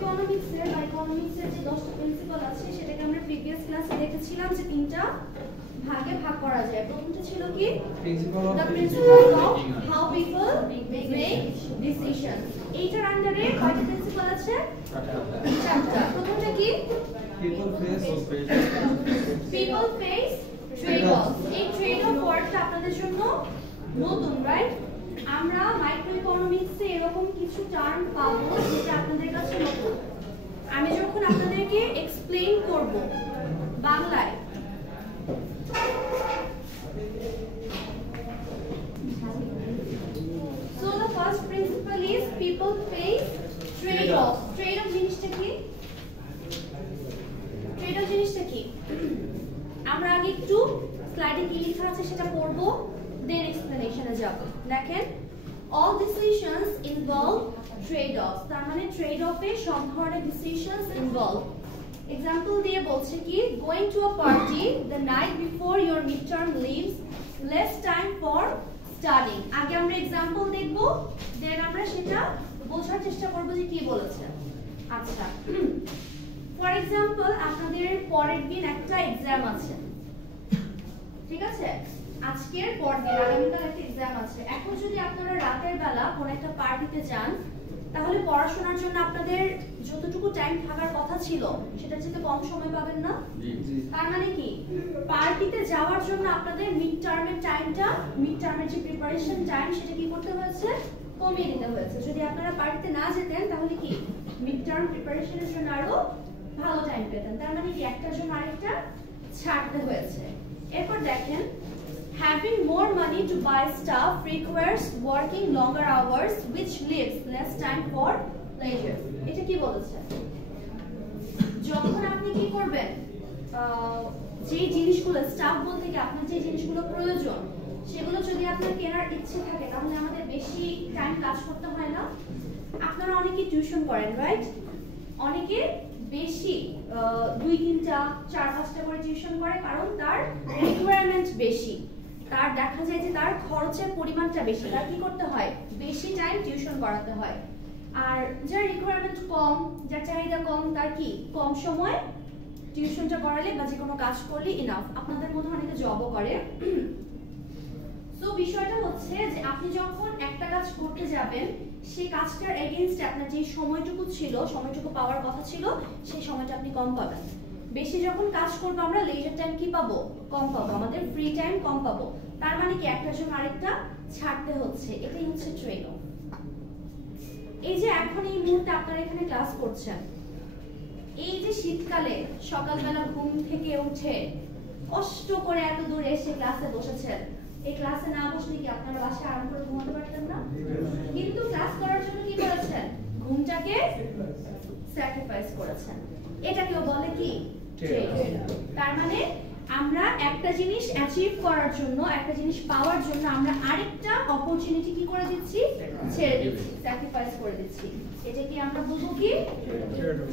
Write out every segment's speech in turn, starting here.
ইকোনমিক্সের যে 10টা প্রিন্সিপাল আছে সেটাকে আমরা প্রিভিয়াস ক্লাসে দেখেছিলাম যে তিনটা ভাগে ভাগ করা যায়। প্রথমটা ছিল কি the principle of how people make decisions। এইটার আন্ডারে কয়টা প্রিন্সিপাল আছে? চারটা। প্রথমটা কি people face trade-offs। এই trade-off ওয়ার্ডটা আপনাদের জন্য নতুন, রাইট? আমরা মাইক্রো ইকোনমিক্সে এরকম কিছু টার্ম পাবো যেটা আপনাদের কাছে নতুন। আমি যখন আপনাদেরকে এক্সপ্লেইন করব বাংলায়, so the first principle is people face trade-off। trade-off জিনিসটা কি? trade-off জিনিসটা কি আমরা আগে একটু স্লাইডে কি লেখা আছে সেটা পড়বো, দেন এক্সপ্লেনেশনে যাব। দেখেন, all decisions involve trade-offs। তার মানে trade-off এ সব ধরনের decisions involve। এক্সাম্পল দিয়ে বলছে কি going to a party the night before your midterm leaves less time for studying। আগে আমরা এক্সাম্পল দেখব, দেন আমরা সেটা বোঝার চেষ্টা করব যে কি বলেছে। আচ্ছা, ফর এক্সাম্পল আপনাদের পরের দিন একটা এক্সাম আছে, ঠিক আছে? আজকের পর দিন আগামীকাল একটা এক্সাম আছে। এখন যদি আপনারা রাতের বেলা কোন একটা পার্টিতে যান, তাহলে পড়াশোনার জন্য আপনাদের যতটুকু টাইম থাকার কথা ছিল সেটা চেয়ে কম সময় পাবেন না? তার মানে কি পার্টিতে যাওয়ার জন্য আপনাদের মিড টার্মের যে প্রিপারেশন টাইম সেটা কি করতে হয়েছে? কমিয়ে দিতে হয়েছে। যদি আপনারা পার্টিতে না যেতেন তাহলে কি মিড টার্ম প্রিপারেশনের জন্য আরো ভালো টাইম পেতেন। তার মানে কি একটার জন্য আরেকটা ছাড়তে হয়েছে। এরপর দেখেন, having more money to buy stuff requires working longer hours which leaves less time for leisure। এটা কি বলেছে? যখন আপনি কি করবেন, যে জিনিসগুলো স্টাফ বলতে কি আপনার যে জিনিসগুলো প্রয়োজন সেগুলো যদি আপনার কেনার ইচ্ছে থাকে তাহলে আমাদের বেশি টাইম কাজ করতে হয় না? আপনারা অনেকে টিউশন করেন, রাইট? অনেকে বেশি 2-3টা 4-5টা করে টিউশন করে, কারণ তার রিকোয়ারমেন্ট বেশি, তার দেখা যায় যে তার খরচের পরিমাণটা বেশি, তার কি করতে হয়? বেশি টাইম টিউশন করাতে হয়। আর যার রিকোয়ারমেন্ট কম, যার চাহিদা কম, তার কি কম সময় টিউশনটা করালে বা যে কোনো কাজ করলে ইনাফ। আপনাদের মধ্যে অনেকে জবও করে। সো বিষয়টা হচ্ছে যে আপনি যখন একটা কাজ করতে যাবেন সেই কাজটার এগেইনস্টে আপনার যে সময়টুকু পাওয়ার কথা ছিল সেই সময়টা আপনি কম পাবেন। বেশি যখন কাজ করবো আমরা লেজার টাইম কি পাবো? কম পাবো, আমাদের ফ্রি টাইম কম পাবো। তার মানে কি একটার জন্য আরেকটা ছাড়তে হচ্ছে। এটাই হচ্ছে ট্রেড অফ। এই যে এখন এই মুহূর্তে আপনারা এখানে ক্লাস করছেন, এই যে শীতকালে সকালবেলা ঘুম থেকে উঠে কষ্ট করে এত দূর এসে ক্লাসে বসেছেন, এই ক্লাসে না বসলে কি আপনারা বাসায় আরাম করে ঘুমাতে পারতেন না? কিন্তু ক্লাস করার জন্য কি করেছেন? ঘুমটাকে স্যাক্রিফাইস করেছেন। এটাকেও বলে কি? ট্রেড। তার মানে আমরা একটা জিনিস অ্যাচিভ করার জন্য, একটা জিনিস পাওয়ার জন্য আমরা আরেকটা অপরচুনিটি কি করে দিচ্ছি? ছেড়ে দিচ্ছি, স্যাক্রিফাইস করে দিচ্ছি। এটা কি আমরা বলবো কি?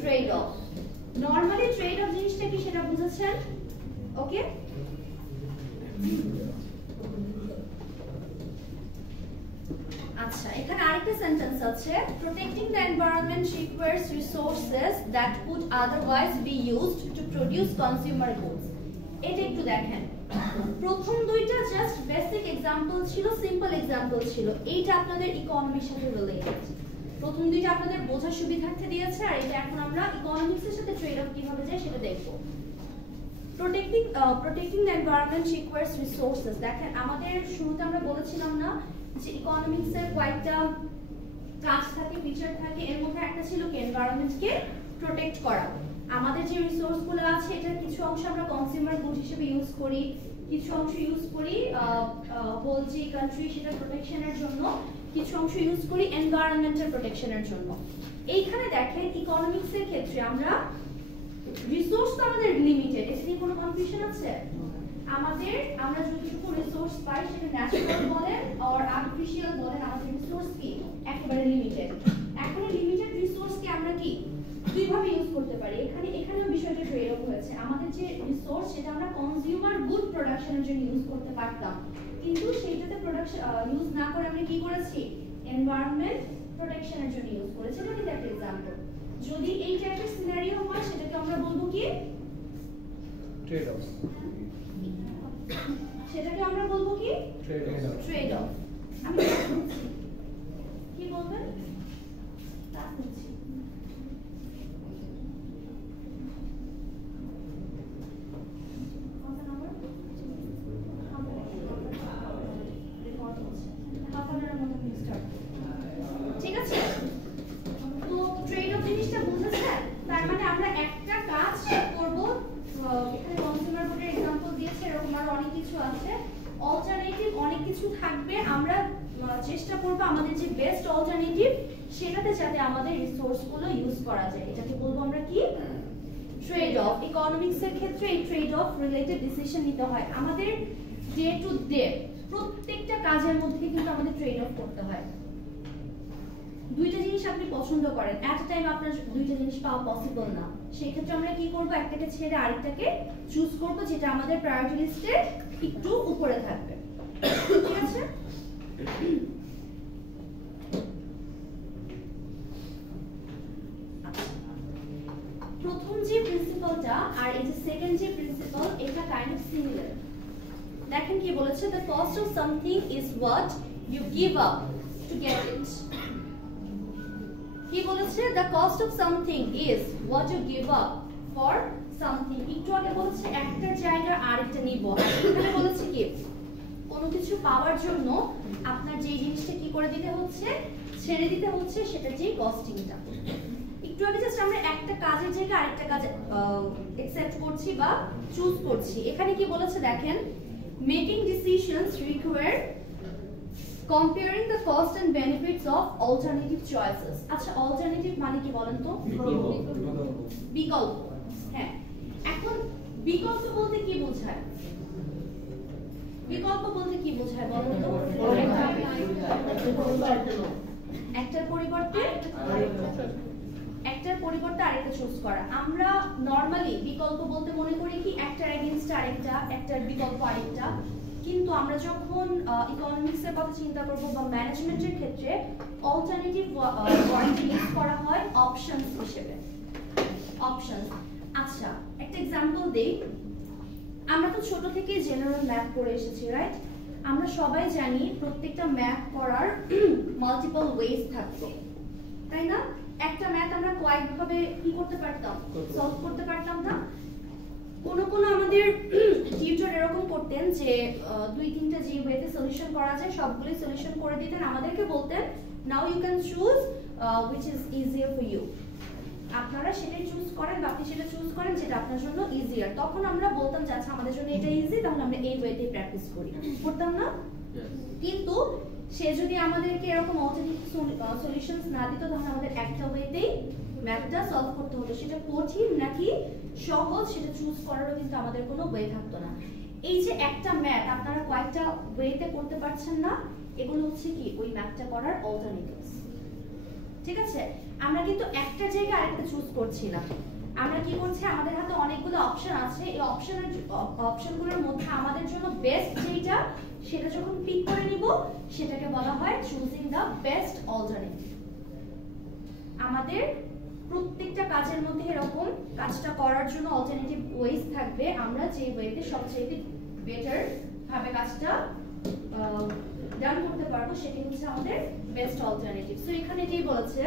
Trade of. Normally trade of জিনিসটা কি সেটা বুঝেছেন? ওকে, আচ্ছা, এখানে আরেকটা সেন্টেন্স আছে, protecting the environment requires resources that would otherwise be used to produce consumer goods। এটা একটু দেখেন, প্রথম দুইটা জাস্ট বেসিক एग्जांपल ছিল, সিম্পল एग्जांपल ছিল। এইটা আপনাদের ইকোনমির সাথে রিলেটেড। প্রথম দুইটা আপনাদের বোঝার সুবিধার্থে দিয়েছে, আর এটা এখন আমরা ইকোনমিক্সের সাথে ট্রেড অফ কিভাবে যায় সেটা দেখব। protecting the environment requires resources। দেখেন, আমাদের শুরুতে আমরা বলেছিলাম না যে ইকোনমিক্সের কয়েকটা কাজ থাকে, ফিচার থাকে, এর মধ্যে একটা ছিল কি এনভায়রনমেন্টকে প্রোটেক্ট করা। আমাদের যে রিসোর্সগুলো আছে এটার কিছু অংশ আমরা কনজিউমার গুড হিসেবে ইউজ করি, কিছু অংশ ইউজ করি হোল যে কান্ট্রি সেটা প্রোটেকশনের জন্য, কিছু অংশ ইউজ করি এনভায়রনমেন্টাল প্রোটেকশনের জন্য। এইখানে দেখেন ইকোনমিক্সের ক্ষেত্রে আমরা রিসোর্স তো আমাদের লিমিটেড, এতে কি কোনো কনফিউশন আছে? আমরা যতটুকু রিসোর্স পাই সেটা ন্যাচারাল বলেন আর আর্টিফিশিয়াল বলেন, আমাদের রিসোর্স কি একেবারে লিমিটেড। এখন এই লিমিটেড রিসোর্সকে আমরা কি দুইভাবে ইউজ করতে পারি। এখানেও বিষয়টা ট্রেড অফ হয়েছে। আমাদের যে রিসোর্স সেটা আমরা কনজিউমার গুড প্রোডাকশনের জন্য ইউজ করতে পারতাম, কিন্তু সেইটাতে প্রোডাকশন ইউজ না করে আমরা কি করেছি? এনভায়রনমেন্ট প্রোটেকশনের জন্য ইউজ করেছি। এটা কিন্তু একটা এক্সাম্পল। যদি এই টাইপের সিনারিও হয় সেটাকে আমরা বলবো কি ট্রেড অফ, সেটাকে আমরা বলবো কি ট্রেড অফ। আমি কি বলবেন তা বলছি। ঠিক আছে, তো ট্রেড অফ জিনিসটা বুঝেছেন? তার মানে আমরা একটা কাজ করব, এখানে কনজিউমার বোর্ডের एग्जांपल দিয়েছে, এরকম আরো অনেক কিছু আছে, অল্টারনেটিভ অনেক কিছু থাকবে। আমরা চেষ্টা করব আমাদের যে বেস্ট অল্টারনেটিভ সেটাতে যাতে আমাদের রিসোর্স গুলো ইউজ করা যায়। এটাকে বলবো আমরা কি ট্রেড অফ। ইকোনমিক্স এর ক্ষেত্রে এই ট্রেড অফ রিলেটেড ডিসিশন নিতে হয়। আমাদের ডে টু ডে প্রত্যেকটা কাজের মধ্যে কিন্তু আমাদের ট্রেড অফ করতে হয়। দুইটা জিনিস আপনি পছন্দ করেন, এট আ টাইম আপনার দুইটা জিনিস পাওয়া পসিবল না, সেই ক্ষেত্রে আমরা কি করব, একটাকে ছেড়ে আরেকটাকে চুজ করব যেটা আমাদের প্রায়োরিটি লিস্টে একটু উপরে থাকবে। ঠিক আছে, প্রথম যে প্রিন্সিপালটা আর এই যে সেকেন্ড যে প্রিন্সিপাল এটা কাইন্ড অফ সিমিলার। দেখেন কি বলেছে, the cost of something is what you give up to get it. কি বলেছে, the cost of something is what you give up for something। একটু আগে বলেছে একটা জায়গা আরেকটা নিব, এখানে বলেছে কি কোনো কিছু পাওয়ার জন্য আপনার যে জিনিসটা কি করে দিতে হচ্ছে, ছেড়ে দিতে হচ্ছে, সেটা যে কস্টিংটা। একটু আগে জাস্ট আমরা একটা কাজের জায়গা আরেকটা কাজ অ্যাকসেপ্ট করছি বা চুজ করছি। এখানে কি বলেছে দেখেন, making decisions require comparing the cost and benefits of alternative choices। আচ্ছা, অল্টারনেটিভ মানে কি বলেন তো? বিকল্প। হ্যাঁ, এখন বিকল্প বলতে কি বোঝায়? বিকল্প বলতে কি বোঝায় বলেন তো? একটার পরিবর্তে আরেকটা চুজ করা। আমরা নরমালি বিকল্প বলতে মনে করি কি একটার এগেইনস্ট আরেকটা, একটার বিকল্প আরেকটা, কিন্তু আমরা যখন ইকোনমিক্স এর কথা চিন্তা করব বা ম্যানেজমেন্টের ক্ষেত্রে অল্টারনেটিভ ওয়ার্ডটি ইউজ করা হয় অপশনস হিসেবে। অপশনস। আচ্ছা, একটা एग्जांपल দেই। আমরা তো ছোট থেকে জেনারেল ম্যাথ পড়ে এসেছি, রাইট? আমরা সবাই জানি প্রত্যেকটা ম্যাথ করার মাল্টিপল ওয়েজ থাকে, তাই না? একটা ম্যাথ আমরা কয়েকভাবে কি করতে পারতাম, সলভ করতে পারতাম না। কোন আমাদের টিউটর এরকম করতেন যে দুই তিনটা যে ওয়েতে সলিউশন করা যায় সবগুলো সলিউশন করে দিতেন, আমাদেরকে বলতেন now you can choose which is easier for you. আপনারা সেটাই চুজ করেন বা আপনি সেটা চুজ করেন যেটা আপনার জন্য ইজিয়ার। তখন আমরা বলতাম যে আচ্ছা আমাদের জন্য এটা ইজি, তাহলে আমরা এই ওয়েতে প্র্যাকটিস করি, করতাম না? কিন্তু সে যদি আমাদেরকে এরকম অল্টারনেটিভ সলিউশনস না দিত, তাহলে আমাদের একটা ওয়েতেই ম্যাথটা সলভ করতে হতো। সেটা কঠিন নাকি সহজ সেটা চুজ করারও কিন্তু আমাদের কোনো ওয়ে থাকতো না। এই যে একটা ম্যাথ আপনারা কয়েকটা ওয়েতে করতে পারছেন না, এগুলো হচ্ছে কি ওই ম্যাথটা করার অল্টারনেটিভস। ঠিক আছে, আমরা কিন্তু একটা জায়গা আরেকটা চুজ করছি না, আমরা কি করছি, আমাদের হাতে অনেকগুলো অপশন আছে, এই অপশনগুলোর মধ্যে আমাদের জন্য বেস্ট যেটা সেটা যখন পিক করে নিব সেটাকে বলা হয় চুজিং দ্য বেস্ট অল্টারনেটিভ। আমাদের প্রত্যেকটা কাজের মধ্যে এরকম কাজটা করার জন্য অল্টারনেটিভ ওয়েজ থাকবে, আমরা যে ওয়েতে সবচেয়ে বেটার ভাবে কাজটা ডান করতে পারবো সেটা হচ্ছে আমাদের বেস্ট অল্টারনেটিভ। সো এখানে যেই বলেছে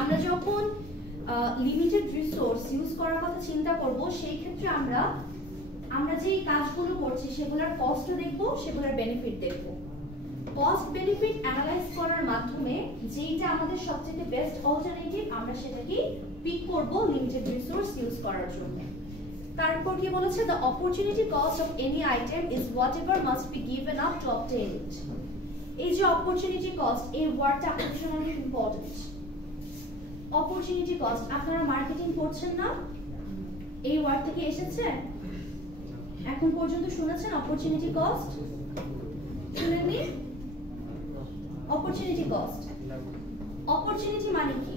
আমরা যখন লিমিটেড রিসোর্স ইউজ করার কথা চিন্তা করব, সেই ক্ষেত্রে আমরা যে কাজগুলো করছি সেগুলোর কস্টও দেখব, সেগুলোর বেনিফিট দেখব। কস্ট বেনিফিট অ্যানালাইজ করার মাধ্যমে যেটা আমাদের সবচেয়ে বেস্ট অল্টারনেটিভ আমরা সেটাকে পিক করব লিমিটেড রিসোর্স ইউজ করার জন্য। তারপর কি বলেছে, the opportunity cost of any item is whatever must be given up to obtain it। এই যে অপরচুনিটি কস্ট, এই ওয়ার্ডটা আপনাদের জন্য অনেক ইম্পর্টেন্ট। অপরচুনিটি কস্ট, আপনারা মার্কেটিং করছেন না, এই ওয়ার্ড থেকে এসেছে? এখন পর্যন্ত শুনেছেন অপরচুনিটি কস্ট? শুনেননি? অপরচুনিটি কস্ট, অপরচুনিটি মানে কি?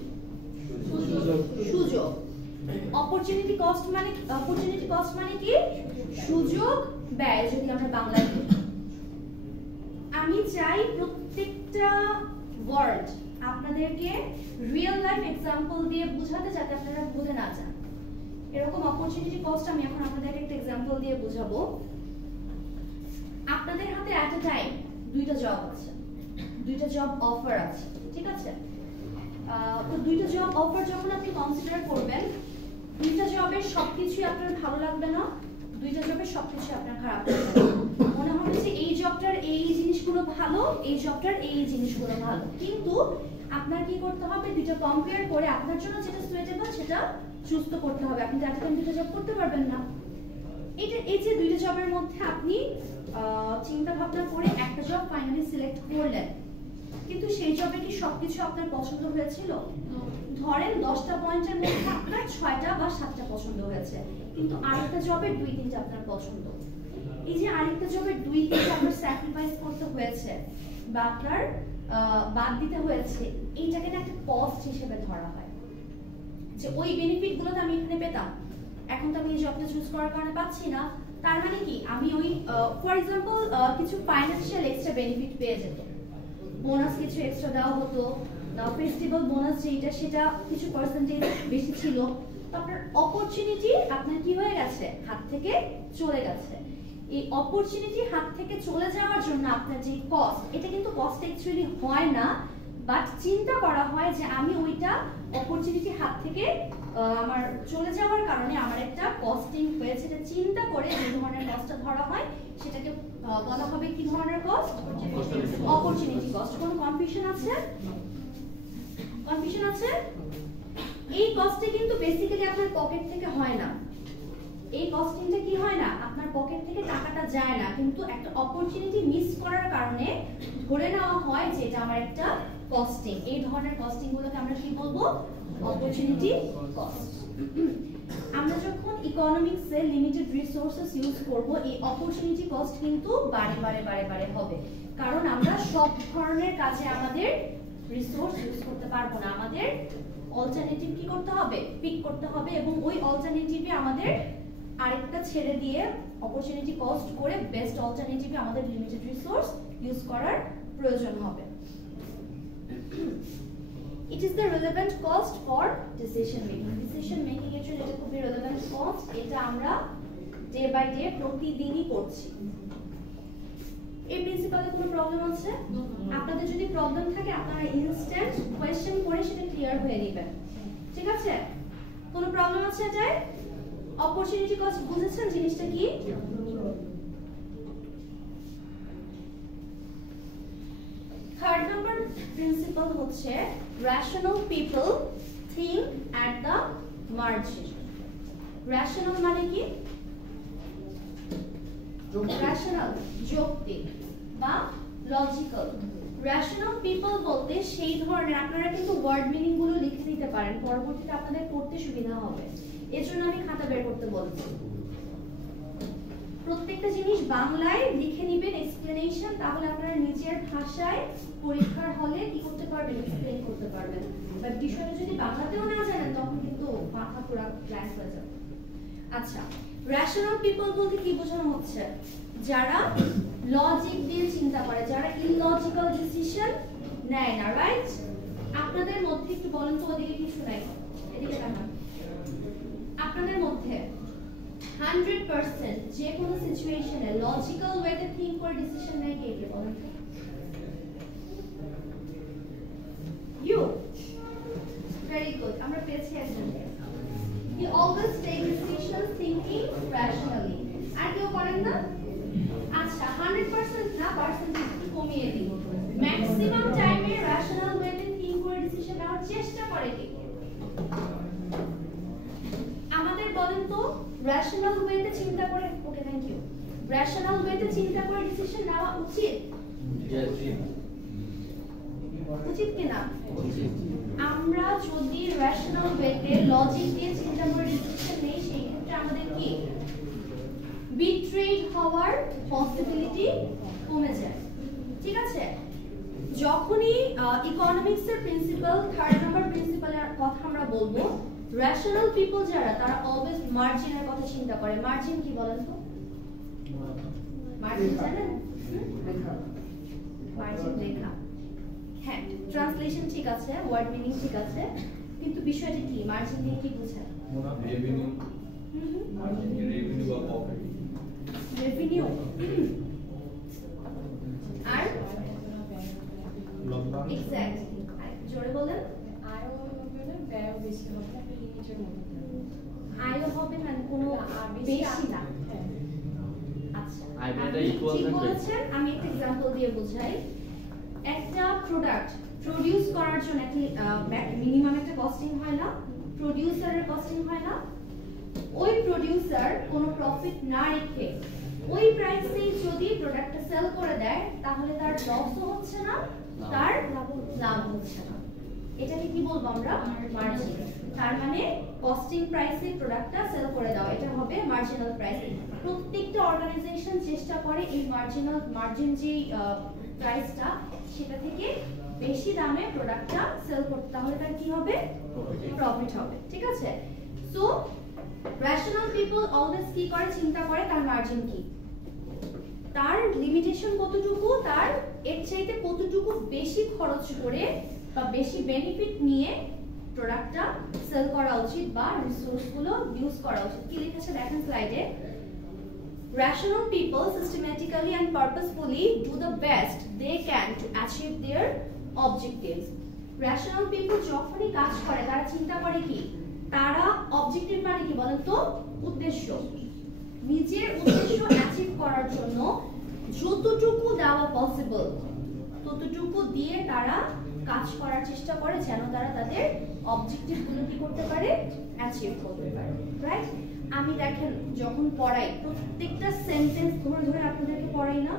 সুযোগ। অপরচুনিটি কস্ট মানে কি? সুযোগ ব্যয়। যদি আমরা বাংলায়, আমি চাই প্রত্যেকটা ওয়ার্ড আপনাদেরকে রিয়েল লাইফ এক্সাম্পল দিয়ে বোঝাতে, যাতে আপনারা ভুলে না যান। এরকম অপরচুনিটি কস্ট আমি এখন আপনাদেরকে একটা এক্সাম্পল দিয়ে বোঝাবো। আপনাদের হাতে এট আ টাইম দুইটা জব আছে, দুইটা জব অফার আছে, ঠিক আছে? তো দুইটা জব অফার যখন আপনি কনসিডার করবেন, দুইটা জবের সবকিছুই আপনার ভালো লাগবে না, দুইটা জবের সবকিছু আপনার খারাপ লাগবে। মনে হবে যে এই জবটার এই জিনিসগুলো ভালো, এই জবটার এই জিনিসগুলো ভালো, কিন্তু আপনার কি করতে হবে, দুইটা কম্পেয়ার করে আপনার জন্য যেটা সুইটেবল সেটা চুজ করতে হবে। আপনি তার জন্য দুইটা জব করতে পারবেন না। এই যে দুইটা জবের মধ্যে আপনি চিন্তা ভাবনা করে একটা জব ফাইনালি সিলেক্ট করলেন, কিন্তু সেই জবে কি সবকিছু আপনার পছন্দ হয়েছিল? ধরেন 10টা পয়েন্টের মধ্যে আপনার 6টা বা 7টা পছন্দ হয়েছে, কিন্তু আরেকটা জবের 2-3টা আপনার পছন্দ। এই যে আরেকটা জবের 2-3টা আপনার স্যাক্রিফাইস করতে হয়েছে বা আপনার বাদ দিতে হয়েছে, এইটাকে না একটা কস্ট হিসেবে ধরা হয়। যে ওই বেনিফিট গুলো তো আমি এখানে পেতাম, এখন তো আমি এই জবটা চুজ করার কারণে পাচ্ছি না, তার মানে কি আমি ওই ফর এক্সাম্পল কিছু ফাইন্যান্সিয়াল এক্সট্রা বেনিফিট পেয়ে যেত, বোনাস কিছু এক্সট্রা দেওয়া হতো, ফেস্টিভ্যাল বোনাস যেটা সেটা কিছু পার্সেন্টেজ বেশি ছিল, তো আপনার অপরচুনিটি আপনার কি হয়ে গেছে, হাত থেকে চলে গেছে। এই অপরচুনিটি হাত থেকে চলে যাওয়ার জন্য আপনার যে কস্ট, এটা কিন্তু কস্ট অ্যাকচুয়ালি হয় না, বাট চিন্তা করা হয় যে আমি ওইটা অপরচুনিটি হাত থেকে আমার চলে যাওয়ার কারণে আমার একটা কস্টিং হয়েছে, এটা চিন্তা করে যে ধরনের কস্টটা ধরা হয় সেটাকে বলা হবে কি ধরনের কস্ট? Opportunity cost. কোনো কনফিউশন আছে? কনফিউশন আছে? এই কস্টে কিন্তু বেসিক্যালি আপনার পকেট থেকে হয় না, এই কস্টিংটা কি হয় না, আপনার পকেট থেকে টাকাটা যায় না, কিন্তু একটা অপরচুনিটি মিস করার কারণে ধরে নেওয়া হয় যে এটা আমার একটা কস্টিং। এই ধরনের কস্টিং গুলোকে আমরা কি বলবো? Opportunity cost. আমরা যখন ইকোনমিক্সে লিমিটেড রিসোর্সেস ইউজ করব, এই অপরচুনিটি কস্ট কিন্তু বারে বারে বারে বারে হবে, কারণ আমরা সব ধরনের কাজে আমাদের রিসোর্স ইউজ করতে পারবো না, আমাদের অল্টারনেটিভ কি করতে হবে, পিক করতে হবে, এবং ওই অল্টারনেটিভে আমাদের আরেকটা ছেড়ে দিয়ে অপরচুনিটি কস্ট করে বেস্ট অল্টারনেটিভে আমাদের লিমিটেড রিসোর্স ইউজ করার প্রয়োজন হবে। It is the relevant cost for decision making. Decision making এর জন্য এটা খুবই relevant cost, এটা আমরা ডে বাই ডে প্রতিদিনই করছি। এই প্রিন্সিপালে কোনো প্রবলেম আছে? আপনাদের যদি প্রবলেম থাকে আপনারা ইনস্ট্যান্ট কোয়েশ্চেন করে সেটা ক্লিয়ার হয়ে নেবেন, ঠিক আছে? কোনো প্রবলেম আছে এটায়? অপরচুনিটি কস্ট বুঝেছেন জিনিসটা কি? থার্ড নাম্বার প্রিন্সিপাল হচ্ছে rational people think at the margin. rational মানে কি? rational যৌক্তিক বা লজিক্যাল। rational people বলতে সেই ধরনের, আপনারা কিন্তু ওয়ার্ড মিনিং গুলো লিখে দিতে পারেন, পরবর্তীতে আপনাদের পড়তে সুবিধা হবে, এজন্য আমি খাতা বের করতে বলছি। প্রত্যেকটা জিনিস বাংলায় লিখে নেবেন এক্সপ্লেনেশন, তাহলে আপনারা নিজের ভাষায় পরীক্ষার হলে কি করতে পারবেন, এক্সপ্লেইন করতে পারবেন। বাট বিষয়টা যদি বাংলাতেও না জানেন তখন কিন্তু মাথা পুরো ক্লাস হয়ে যাবে। আচ্ছা, রেশনাল পিপল বলতে কি বোঝানো হচ্ছে? যারা লজিক দিয়ে চিন্তা করে, যারা ইললজিক্যাল ডিসিশন নেয় না, রাইট? আপনাদের মধ্যে একটু বলেন তো, ওদিকে কিছু নাই, এদিকে তাকান। আপনাদের মধ্যে 100% যে কোনো সিচুয়েশনে লজিক্যাল ওয়েতে থিংক করে ডিসিশন নেয় কে কে বলেন? ইউ, ভেরি গুড, আমরা পেয়েছি একজনকে। He always take decisions thinking rationally. আর কেউ করেন না? আচ্ছা, 100% না, পার্সেন্টেজ কমিয়ে দিই। ম্যাক্সিমাম টাইমে rational ওয়েতে থিংক করে ডিসিশন নেওয়ার চেষ্টা করে কে? আমাদের বলেন তো, rational ওয়েতে চিন্তা করে, ওকে থ্যাংক ইউ, rational ওয়েতে চিন্তা করে ডিসিশন নেওয়া উচিত? উচিত কি না? আমরা যদি rational ওয়েতে লজিক দিয়ে চিন্তা করে ডিসিশন নেই, সেই ক্ষেত্রে আমাদের কি বিট্রেড হওয়ার পসিবিলিটি কমে যায়, ঠিক আছে? যখনই ইকোনমিক্সের প্রিন্সিপাল, থার্ড নাম্বার প্রিন্সিপালের কথা আমরা বলবো, rational people যারা, তারা অলওয়েজ মার্জিনের কথা চিন্তা করে। মার্জিন কি বলেন তো? মার্জিন জানেন? মার্জিন রেখা। হ্যাঁ, ট্রান্সলেশন ঠিক আছে, ওয়ার্ড মিনিং ঠিক আছে, কিন্তু বিষয়টা কি, মার্জিন দিয়ে কি বোঝায়? রেভিনিউ, রেভিনিউ বা প্রফিট। রেভিনিউ আর এক্স্যাক্টলি, জোরে বলেন। আয়ও হবে না, ব্যয়ও বেশি হবে না, একটা লিমিটের মধ্যে। আয়ও হবে মানে কোনো বেশি না। আচ্ছা, আয়টা আপনি equal ঠিক থাকবে। বলেছেন। আমি একটা এক্সাম্পল দিয়ে বোঝাই। একটা প্রোডাক্ট প্রোডিউস করার জন্য মিনিমাম একটা কস্টিং হয় না, প্রোডিউসারের কস্টিং হয় না। ওই প্রোডিউসার কোনো প্রফিট না রেখে ওই প্রাইসেই যদি প্রোডাক্টটা সেল করে দেয়, তাহলে তার লসও হচ্ছে না, তার লাভ হচ্ছে না। এটাকে কি বলবো আমরা? মার্জিন। তার মানে কস্টিং প্রাইসে প্রোডাক্টটা সেল করে দাও, এটা হবে মার্জিনাল প্রাইস। প্রত্যেকটা অর্গানাইজেশন চেষ্টা করে এই মার্জিন যে প্রাইসটা, সেটা থেকে বেশি দামে প্রোডাক্টটা সেল করতে, তাহলে তার কি হবে? প্রফিট হবে। ঠিক আছে? সো রেশনাল পিপল অলওয়েজ কি করে, চিন্তা করে তার মার্জিন কি, তার লিমিটেশন কতটুকু, তার এর চাইতে কতটুকু বেশি খরচ করে বা বেশি বেনিফিট নিয়ে প্রোডাক্টটা সেল করা উচিত বা রিসোর্স গুলো ইউজ করা উচিত। কি লিখেছে দেখেন স্লাইডে, rational people systematically and purposefully do the best they can to achieve their objectives. rational people যখনই কাজ করে তারা চিন্তা করে কি, তারা অবজেক্টিভ মানে কি বলেন তো? উদ্দেশ্য। নিজের উদ্দেশ্য অ্যাচিভ করার জন্য যতটুকু দেওয়া পসিবল ততটুকু দিয়ে তারা কাজ করার চেষ্টা করে, যেন তারা তাদের অবজেক্টিভ গুলো কি করতে পারে, অ্যাচিভ করতে পারে। রাইট? আমি দেখেন যখন পড়াই, প্রত্যেকটা সেন্টেন্স ধরে ধরে আপনাদেরকে পড়াই না,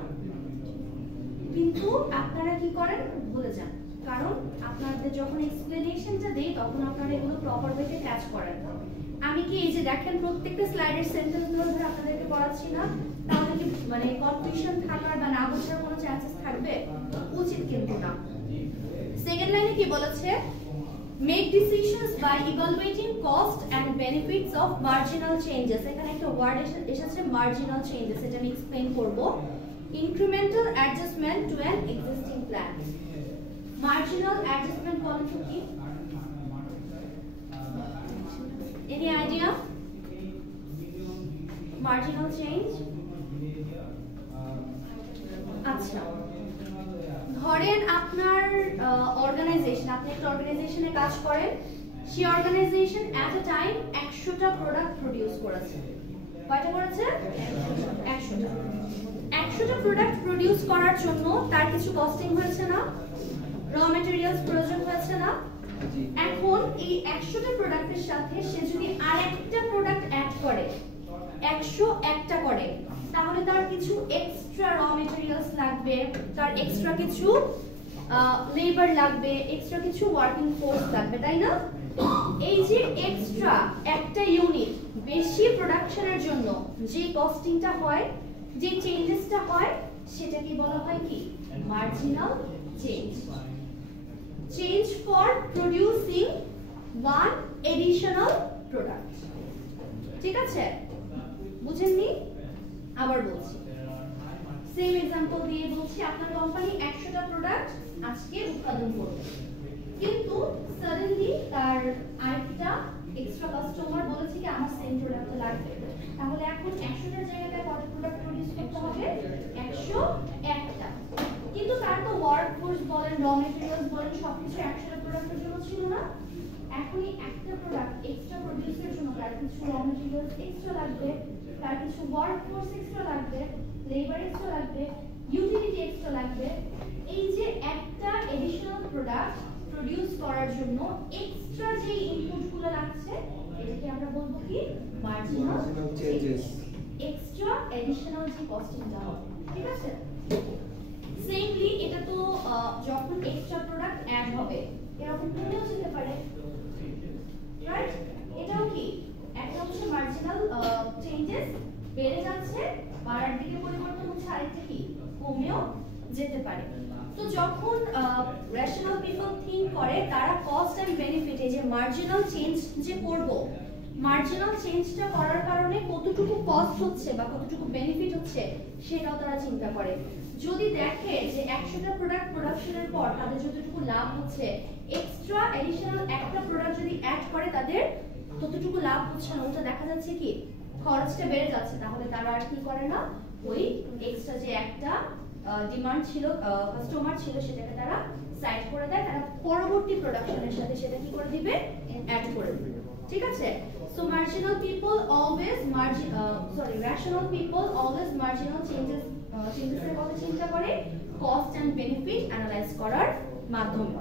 কিন্তু আপনারা কি করেন, ভুলে যান। কারণ আপনাদের যখন এক্সপ্লেনেশনটা দেই, তখন আপনারা এগুলো প্রপার ওয়েতে ক্যাচ করেন। আমি কি এই যে দেখেন প্রত্যেকটা স্লাইডের সেন্টেন্স ধরে ধরে আপনাদেরকে পড়াচ্ছি না, তাহলে কি মানে কনফিউশন থাকার বা না বোঝার কোনো চান্সেস থাকবে? উচিত কিন্তু না। সেকেন্ড লাইনে কি বলেছে, make decisions by evaluating cost and benefits of marginal changes। এখানে একটা ওয়ার্ড এসেছে marginal changes, এটা আমি এক্সপ্লেইন করব। incremental adjustment to an existing plan। marginal adjustment বলেন তো কি? any idea? marginal change? আচ্ছা, ধরেন আপনার অর্গানাইজেশন, আপনি একটা অর্গানাইজেশনে কাজ করেন, সেই অর্গানাইজেশন এট আ টাইম 100টা প্রোডাক্ট প্রোডিউস করেছে। কয়টা করেছে? 100টা। 100টা প্রোডাক্ট প্রোডিউস করার জন্য তার কিছু কস্টিং হয়েছে না, র ম্যাটেরিয়ালস প্রয়োজন হয়েছে না। এখন এই 100টা প্রোডাক্টের সাথে সে যদি আরেকটা প্রোডাক্ট অ্যাড করে, 101টা করে, তাহলে তার কিছু এক্সট্রা র ম্যাটেরিয়ালস লাগবে, তার এক্সট্রা কিছু লেবার লাগবে, এক্সট্রা কিছু ওয়ার্কিং ফোর্স লাগবে, তাই না? এই যে এক্সট্রা একটা ইউনিট বেশি প্রোডাকশনের জন্য যে কস্টিংটা হয়, যে চেঞ্জেসটা হয়, সেটাকে বলা হয় কি? Marginal change. Change for producing one additional product. ঠিক আছে? বুঝেননি? আবার বলছি, সেম এক্সাম্পল দিয়ে বলছি। আপনার কোম্পানি 100টা প্রোডাক্ট আজকে উৎপাদন করবে, কিন্তু সাডেনলি তার আরেকটা এক্সট্রা কাস্টমার বলেছে কি আমার সেম প্রোডাক্ট লাগবে, তাহলে এখন 100টার জায়গায় কত প্রোডাক্ট প্রোডিউস করতে হবে? 101টা। কিন্তু তার তো ওয়ার্ক ফোর্স বলেন, র ম্যাটেরিয়ালস বলেন, সবকিছু 100টা প্রোডাক্টের জন্য ছিল না। এখন এই একটা প্রোডাক্ট এক্সট্রা প্রোডিউসের জন্য তার কিছু র ম্যাটেরিয়ালস এক্সট্রা লাগবে, তার কিছু ওয়ার্ক ফোর্স এক্সট্রা লাগবে, লেবার এক্সট্রা লাগবে, ইউটিলিটি এক্সট্রা লাগবে। এই যে একটা এডিশনাল প্রোডাক্ট প্রোডিউস করার জন্য এক্সট্রা যে ইনপুটগুলো লাগছে, এটাকে আমরা বলবো কি? Marginal changes. এক্সট্রা এডিশনাল যে কস্টিংটা হবে। ঠিক আছে? সেমলি এটা তো যখন এক্সট্রা প্রোডাক্ট অ্যাড হবে, এরকম কমেও যেতে পারে। রাইট? এটাও কি একটা হচ্ছে মার্জিনাল চেঞ্জেস, বেড়ে যাচ্ছে, বাড়ার দিকে পরিবর্তন হচ্ছে, আরেকটা কি কমেও যেতে পারে। তো যখন রেশনাল পিপল থিংক করে, তারা কস্ট এন্ড বেনিফিট, এই যে মার্জিনাল চেঞ্জ যে করব, মার্জিনাল চেঞ্জটা করার কারণে কতটুকু কস্ট হচ্ছে বা কতটুকু বেনিফিট হচ্ছে, সেটাও তারা চিন্তা করে। যদি দেখে যে 100টা প্রোডাক্ট প্রোডাকশনের পর তাদের যতটুকু যতটুকু লাভ হচ্ছে, এক্সট্রা এডিশনাল একটা প্রোডাক্ট যদি অ্যাড করে তাদের ততটুকু লাভ হচ্ছে না, ওটা দেখা যাচ্ছে কি খরচটা বেড়ে যাচ্ছে, তাহলে তারা আর কি করে না ওই এক্সট্রা যে একটা ডিমান্ড ছিল, কাস্টমার ছিল, সেটাকে তারা সাইড করে দেয়, তারা পরবর্তী প্রোডাকশনের সাথে সেটা কি করে দিবে অ্যাড করে দিবে। ঠিক আছে? So marginal people always rational people always marginal changes এর কথা চিন্তা করে কস্ট এন্ড বেনিফিট অ্যানালাইজ করার মাধ্যমে।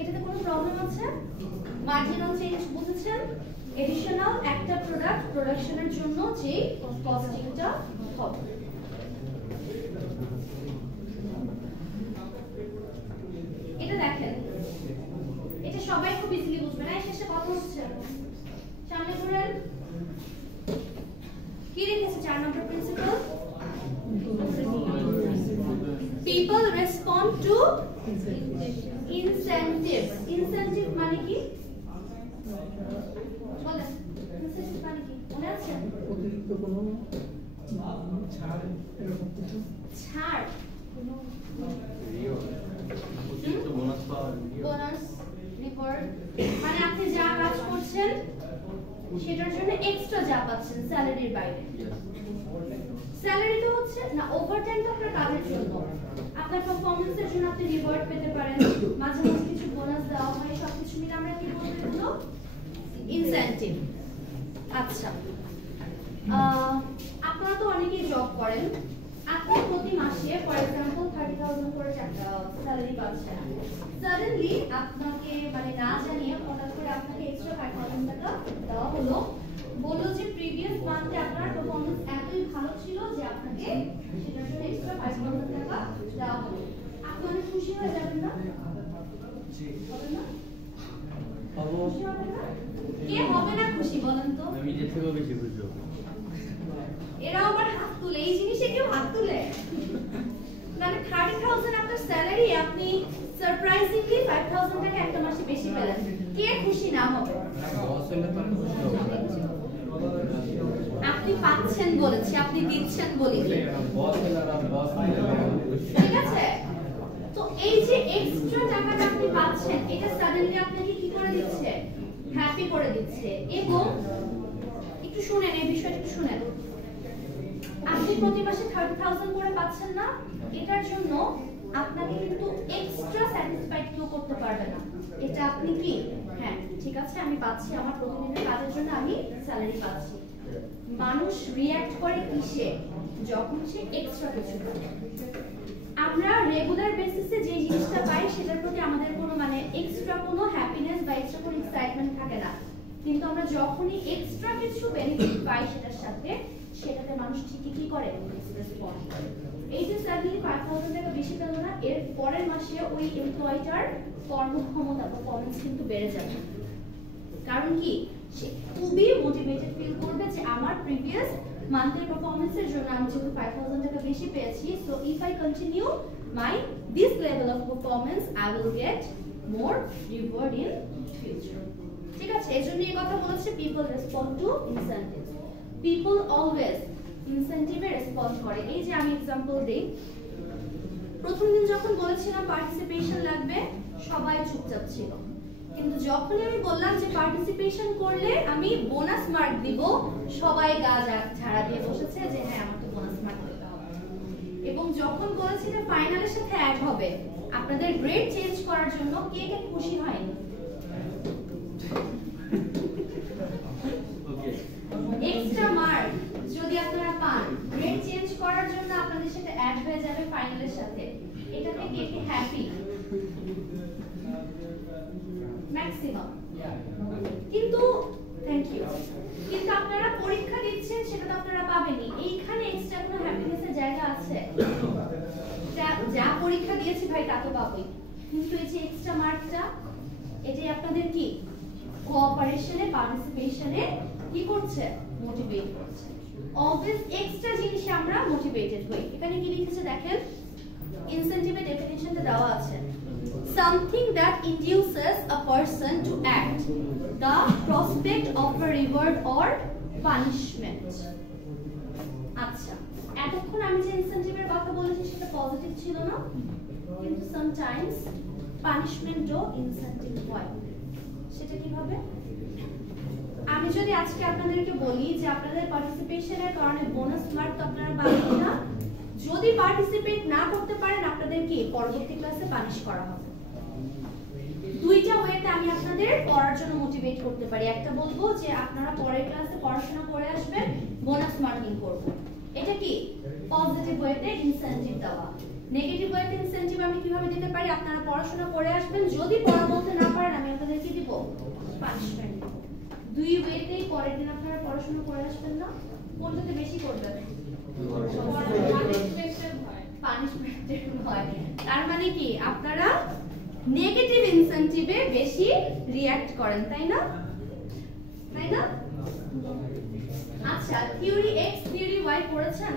এটাতে কোনো প্রবলেম আছে? মার্জিনাল চেঞ্জ বুঝেছেন? এডিশনাল একটা প্রোডাক্ট প্রোডাকশনের জন্য যে কস্টিংটা হবে। এটা দেখেন, এটা সবাই খুব ইজিলি বুঝবে না, শেষে কথা হচ্ছে। সামনে ধরেন কি লিখেছে 4 নম্বর principal? People respond to incentive. Incentive মানে কি? বলেন, incentive মানে কি? মনে আছে? অতিরিক্ত কোনো ছাড় এরকম কিছু? ছাড়, বোনাস, রিওয়ার্ড, মানে আপনি যা কাজ করছেন সেটার জন্য এক্সট্রা যা পাচ্ছেন স্যালারির বাইরে। স্যালারি তো হচ্ছে না, ওভারটাইম তো আপনার কাজের জন্য, আপনার পারফরম্যান্সের জন্য আপনি রিওয়ার্ড পেতে পারেন, মাঝে মাঝে কিছু বোনাস দেওয়া হয়, সবকিছু মিলে আমরা কি বলবো এগুলো? ইনসেনটিভ। আচ্ছা, আপনারা তো অনেকেই জব করেন, আপনি প্রতি মাসে ফর এক্সাম্পল 30,000 করে স্যালারি পাচ্ছেন, সাডেনলি আপনাকে মানে না জানিয়ে হঠাৎ করে আপনাকে এক্সট্রা 5,000 টাকা দেওয়া হলো, বললো যে প্রিভিয়াস মান্থে আপনার পারফরম্যান্স এতই ভালো ছিল যে আপনাকে সেটার জন্য এক্সট্রা 5,000 টাকা দেওয়া হলো, আপনি অনেক খুশি হয়ে যাবেন না? হবে না? খুশি হবে না? কে হবে না খুশি বলেন তো? আমি যে থেকে বেশি খুশি হব। এরা আবার হাত তুলে, এই জিনিসে কেউ হাত তুলে? মানে 30,000 আপনার স্যালারি, আপনি সারপ্রাইজিংলি 5,000 টাকা একটা মাসে বেশি পেলেন, কে খুশি না হবে? বস হলে তো খুশি হব। আপনি পাচ্ছেন বলেছি, আপনি দিচ্ছেন বলিনি। বস হলে আর বস ঠিক আছে? তো এই যে এক্সট্রা টাকাটা আপনি পাচ্ছেন, এটা সাডেনলি আপনাকে কি করে দিচ্ছে? হ্যাপি করে দিচ্ছে। এবং একটু শুনেন, এই বিষয়টা একটু শুনেন, আপনি প্রতি মাসে 30,000 করে পাচ্ছেন না, এটার জন্য আপনাকে কিন্তু এক্সট্রা স্যাটিসফাইড কেউ করতে পারবে না। এটা আপনি কি হ্যাঁ ঠিক আছে আমি পাচ্ছি, আমার প্রতিদিনের কাজের জন্য আমি স্যালারি পাচ্ছি। মানুষ রিঅ্যাক্ট করে কিসে? যখন সে এক্সট্রা কিছু পায়। আমরা রেগুলার বেসিসে যে জিনিসটা পাই সেটার প্রতি আমাদের কোনো মানে এক্সট্রা কোনো হ্যাপিনেস বা এক্সট্রা কোনো এক্সাইটমেন্ট থাকে না, কিন্তু আমরা যখনই এক্সট্রা কিছু বেনিফিট পাই সেটার সাথে, সেটাতে মানুষ ঠিকই কি করে? রেসপন্ড করে। এই যে স্যালারি 5,000 টাকা বেশি পেল না, এর পরের মাসে ওই এমপ্লয়িটার কর্মক্ষমতা পারফরম্যান্স কিন্তু বেড়ে যাবে। কারণ কি? সে খুবই মোটিভেটেড ফিল করবে যে আমার প্রিভিয়াস মান্থের পারফরম্যান্সের জন্য আমি যেহেতু 5,000 টাকা বেশি পেয়েছি, so if I continue my this level of performance I will get more reward in future. ঠিক আছে? এজন্য এই কথা বলেছে people respond to incentive. People always ইনসেন্টিভে রেসপন্ড করে। এই যে আমি एग्जांपल দেই, প্রথম দিন যখন বলেছিলাম পার্টিসিপেশন লাগবে, সবাই চুপচাপ ছিল, কিন্তু যখন আমি বললাম যে পার্টিসিপেশন করলে আমি বোনাস মার্ক দিব, সবাই গা ঝাড়া দিয়ে বসেছে যে হ্যাঁ আমার তো বোনাস মার্ক দিতে হবে। এবং যখন বলেছি যে ফাইনালের সাথে অ্যাড হবে আপনাদের গ্রেড চেঞ্জ করার জন্য, কে কে খুশি হয়নি? এক্সট্রা মার্ক যদি আপনারা পান, গ্রেড চেঞ্জ করার জন্য আপনাদের সাথে অ্যাড হয়ে যাবে ফাইনালের সাথে, এটাতে কে কে হ্যাপি? ম্যাক্সিমাম। কিন্তু থ্যাংক ইউ, কিন্তু আপনারা পরীক্ষা দিচ্ছেন সেটা তো আপনারা পাবেনই, এইখানে এক্সট্রা কোনো হ্যাপিনেসের জায়গা আছে? যা পরীক্ষা দিয়েছি ভাই তা তো পাবোই, কিন্তু এই যে এক্সট্রা মার্কটা, এটাই আপনাদের কি কোঅপারেশনে পার্টিসিপেশনে কি করছে? মোটিভেট করছে। অলওয়েজ এক্সট্রা জিনিসে আমরা মোটিভেটেড হই। এখানে কি লিখেছে দেখেন, ইনসেন্টিভের ডেফিনিশনটা দেওয়া আছে, something that induces a person to act, the prospect of a reward or punishment. আচ্ছা, এতক্ষণ আমি যে ইনসেনটিভের কথা বলেছি সেটা পজিটিভ ছিল না, কিন্তু সামটাইমস পানিশমেন্টও ইনসেনটিভ হয়। সেটা কিভাবে? আমি যদি আজকে আপনাদেরকে বলি যে আপনাদের পার্টিসিপেশনের কারণে বোনাস মার্ক আপনারা পাবেন না, যদি পার্টিসিপেট না করতে পারেন আপনাদেরকে পরবর্তী ক্লাসে পানিশ করা হবে। দুইটা ওয়েতে আমি আপনাদের পড়ার জন্য মোটিভেট করতে পারি। একটা বলবো যে আপনারা পরের ক্লাসে পড়াশোনা করে আসবেন, বোনাস মার্কিং করব। এটা কি পজিটিভ ওয়েতে ইনসেনটিভ দেওয়া। নেগেটিভ ওয়েতে ইনসেনটিভ আমি কিভাবে দিতে পারি? আপনারা পড়াশোনা করে আসবেন, যদি পড়া বলতে না পারেন আমি আপনাদেরকে দিব পানিশমেন্ট। দুই ওয়েতেই পরের দিন আপনারা পড়াশোনা করে আসবেন না, কোনটাতে বেশি করবেন? পানিশমেন্টের ভয়। তার মানে কি আপনারা নেগেটিভ ইনসেনটিভে বেশি রিঅ্যাক্ট করেন, তাই না? তাই না? আচ্ছা, থিওরি x থিওরি y পড়েছেন?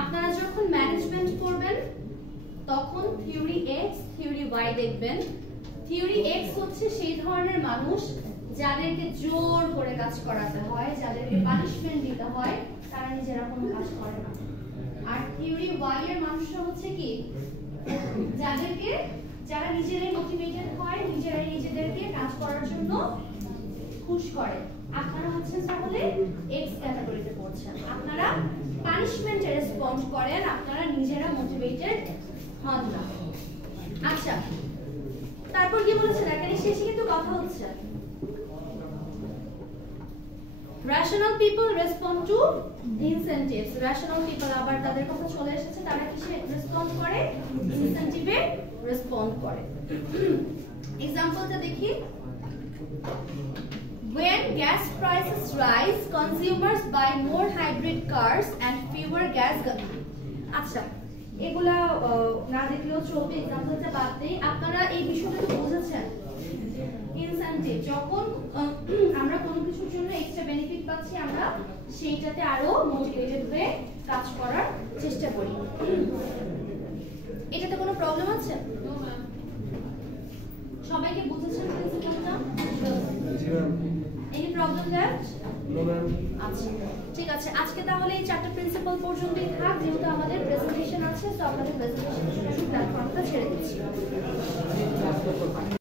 আপনারা যখন ম্যানেজমেন্ট করবেন তখন থিওরি x থিওরি y দেখবেন। থিওরি x হচ্ছে সেই ধরনের মানুষ যাদেরকে জোর করে কাজ করাতে হয়, যাদেরকে পানিশমেন্ট দিতে হয়, তারা নিজেরা কোনো কাজ করে না। আর থিওরি y এর মানুষরা হচ্ছে কি, যারা নিজেরাই মোটিভেটেড হয়, নিজেরাই নিজেদেরকে কাজ করার জন্য পুশ করে। আপনারা হচ্ছেন তাহলে এক্স ক্যাটাগরিতে পড়ছেন। আপনারা পানিশমেন্টে রেসপন্ড করেন, আপনারা নিজেরা মোটিভেটেড হন না। আচ্ছা, তারপর কি বলেছেন? এখানে শেষে কিন্তু কথা হচ্ছে rational people respond to incentives. rational people আবার তাদের কথা চলে এসেছে, তারা কিসে রেসপন্ড করে? ইনসেনটিভে রেসপন্ড করে। এক্সাম্পলটা দেখি। When gas prices rise, consumers buy more hybrid cars and fewer gas guzzlers. আচ্ছা, এগুলা না দেখলেও চলবে, এক্সাম্পলটা বাদ দেই। আপনারা এই বিষয়টা তো বুঝেছেন। ইনসেনটিভ, যখন আমরা কোনো কিছুর জন্য এক্সট্রা বেনিফিট পাচ্ছি, আমরা সেইটাতে আরো মোটিভেটেড হয়ে কাজ করার চেষ্টা করি। এটাতে কোনো প্রবলেম আছে? সবাইকে বুঝেছেন প্রিন্সিপালটা? Any problem that? আচ্ছা, ঠিক আছে। আজকে তাহলে এই চারটা প্রিন্সিপাল পর্যন্তই থাক, যেহেতু আমাদের প্রেজেন্টেশন আছে, তো আপনাদের প্রেজেন্টেশনের জন্য প্ল্যাটফর্মটা ছেড়ে দিচ্ছি।